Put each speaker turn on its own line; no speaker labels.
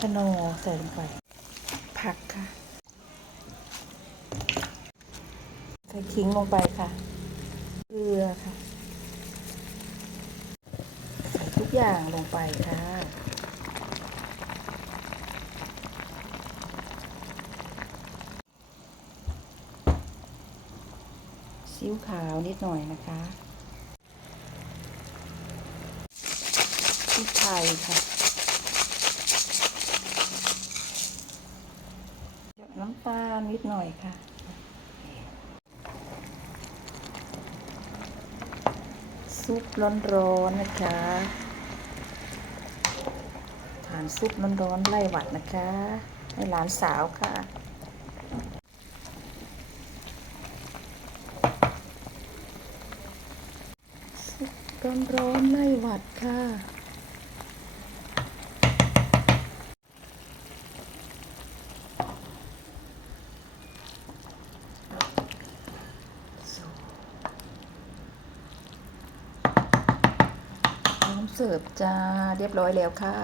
ขนใส่ลงไป ผักค่ะ ใส่ขิงลงไปค่ะ เกลือค่ะ ใส่ทุกอย่างลงไปค่ะ ซีอิ๊วขาวนิดหน่อยนะคะพริกไทยค่ะ น้ำตาลนิดหน่อยค่ะ ซุปร้อนๆนะคะทานซุปร้อนๆไล่หวัดนะคะ ให้หลานสาวค่ะร้อนร้อนๆไล่หวัดค่ะ พร้อม เสิร์ฟจ้าเรียบร้อยแล้วค่ะ